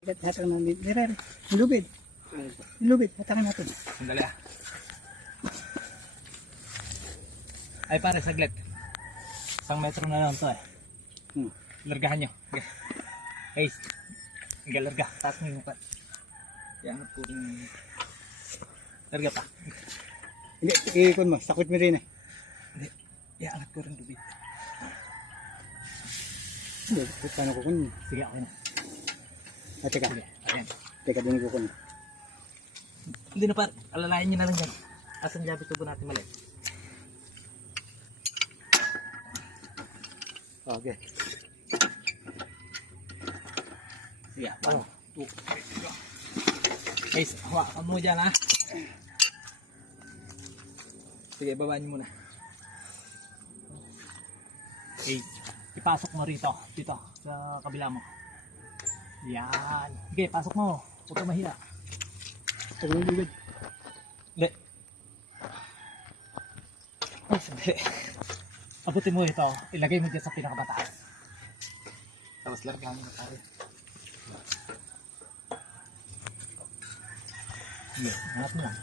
Hatang namin. Dire, lubid. Lubid, hatangin natin. Sandali ah. Ay pare, saglit. 1 metro na lang to eh. Largahan nyo. Okay. Hey, larga. Taas mo yung pat. Yan, po rin. Larga pa. Hindi, ikon mo. Sakot mo rin eh. Hindi. Iangat ko rin tubig. Hindi, paano ko kun? Sige, okay na. Ah, teka. Sige, ayan. Teka, din ko kun. Hindi na par, alalayan nyo na lang yan. Asan jabi tubo natin mali? Okay. Sige, ano? Guys, hawakan mo dyan ha. Sige, babaan nyo muna. Okay, ipasok mo rito, dito, sa kabila mo. Yan. Sige, pasok mo. Huwag ka mahina. Huwag mo lubid. Hindi. Ay, sandali. Abutin mo ito. Ilagay mo dyan sa pinakamataas. Tapos largaan mo na tayo. Sige, hangat mo lang.